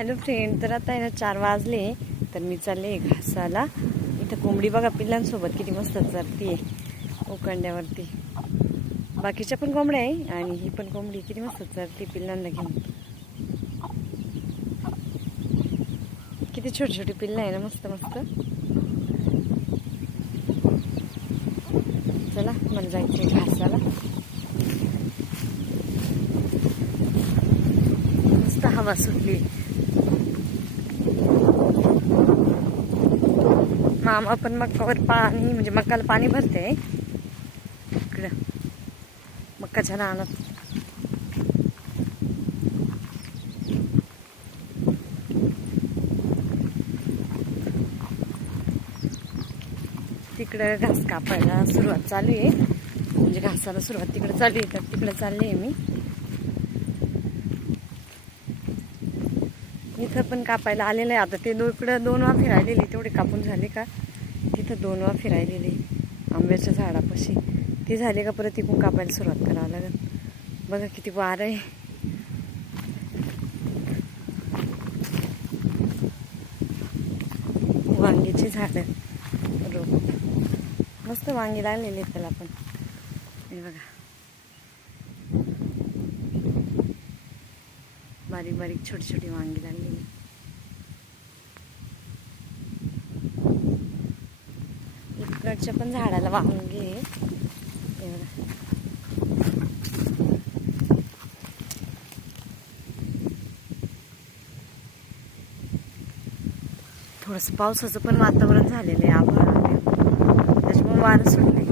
Hello friend, तर आता आहे ना 4 वाजले. तर मी चालले घासाला. इथं कोंबडी बघा पिल्लांसोबत किती मस्त चरतीये उकंड्यावरती. बाकीच्या पण कोंबड्या आहे आणि ही पण कोंबडी किती मस्त चरती पिल्लांना घेऊन. किती छोटी छोटी पिल्लं आहे ना, मस्त मस्त. चला मला जायचंय घासाला. मस्त हवा सुटली. मामा पण मक्कावर पाणी म्हणजे मक्काला पाणी भरते इकडं मक्काच्या रानात. तिकडं घास कापायला सुरुवात चालू आहे, म्हणजे घासाला सुरुवात तिकडे चालू आहे. तर तिकडे चालली आहे मी. इथं पण कापायला आलेलं आहे. आता ते इकडं 2 वाफे राहिलेले, तेवढे कापून झाले का. तिथं 2 वाफे राहिलेले आंब्याच्या झाडापाशी, ते झाले का परत तिकडून कापायला सुरुवात करावं लागेल. बघा किती वार आहे. वांगीची झाडं रोप, मस्त वांगी लागलेली आहेत त्याला पण. हे बघा बारीक बारीक छोटी छोटी वांगी लागलेली. इकडच्या पण झाडाला वांगी आहे. हे बघा थोडंसं पावसाचं पण वातावरण झालेलं आहे, आभाळ आले त्याच्यामुळे वारं सुटले.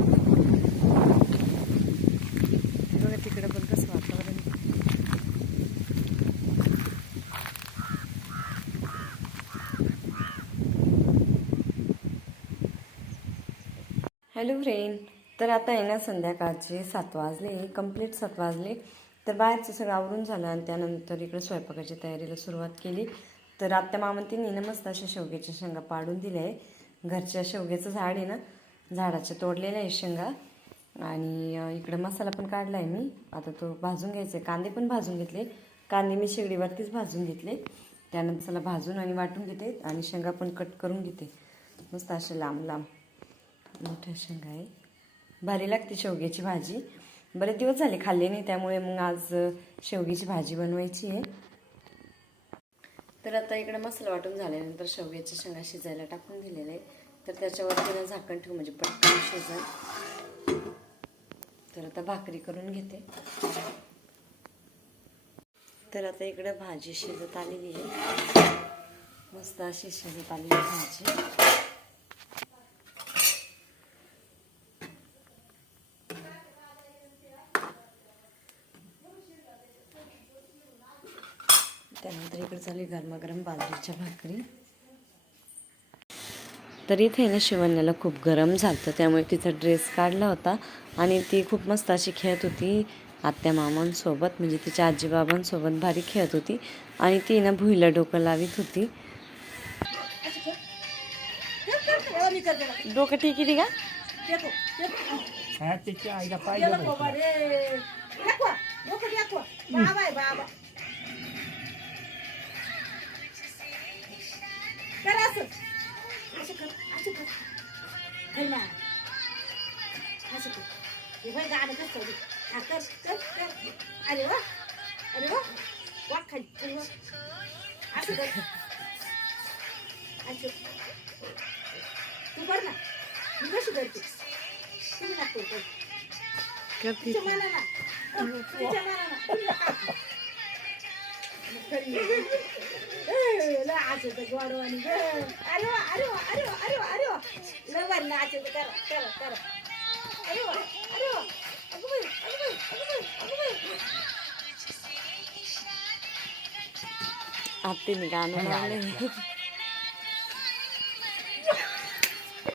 बघा तिकडं पण कसं वातावरण. हॅलो फ्रेंड, तर आता आहे ना संध्याकाळचे 7 वाजले, कंप्लीट 7 वाजले. तर बाहेरचं सगळं आवरून झालं आणि त्यानंतर इकडे स्वयंपाकाची तयारीला सुरुवात केली. तर आत्या मामतींनी ना मस्त अशा शेवग्याच्या शेंगा पाडून दिल्या आहे. घरच्या शेवग्याचं झाड आहे ना, झाडाच्या तोडलेल्या आहे शेंगा. आणि इकडं मसाला पण काढला आहे मी. आता तो भाजून घ्यायचा आहे. कांदे पण भाजून घेतले. कांदे मी शेगडीवरतीच भाजून घेतले. त्यानंतर मसाला भाजून आणि वाटून घेते आणि शेंगा पण कट करून घेते. मस्त असे लांब लांब मोठ्या शेंगा आहे. भारी लागते शेवग्याची भाजी. बरेच दिवस झाले खाल्ले नाही, त्यामुळे मग आज शेवग्याची भाजी बनवायची आहे. तर आता इकडे मसाला वाटून झाल्यानंतर शेवग्याच्या शेंगा शिजायला टाकून दिलेले आहे. तर त्याच्यावरती झाकण ठेवून म्हणजे पटकन शिजेल. तर आता भाकरी करून घेते. तर आता इकडे भाजी शिजत आलेली आहे. मस्त अशी शिजत आलेली भाजी. त्यानंतर इकडे चालली गरमागरम बाजरीच्या भाकरी. तर इथे ना शिवण्याला खूप गरम झालं, त्यामुळे तिचा ड्रेस काढला होता आणि ती खूप मस्त अशी खेळत होती आत्या मामांसोबत, म्हणजे तिच्या आजीबाबांसोबत भारी खेळत होती. आणि ती ना भुईला डोकं लावित होती. डोकं ठीक आहे का. अरे वा अरे वा वा खाली असं कर. तू कर ना, मी कशी करते तुम्ही नको करते मला असं तर गोडवानी. अरे वा अरे वा अरे वा अरे वा अरे वा लवर ना असं तर करा करा करा. अरे वा अरे वा अगं बाई अगं बाई अगं बाई अगं बाई. आत्तीने गाणं लावलंय.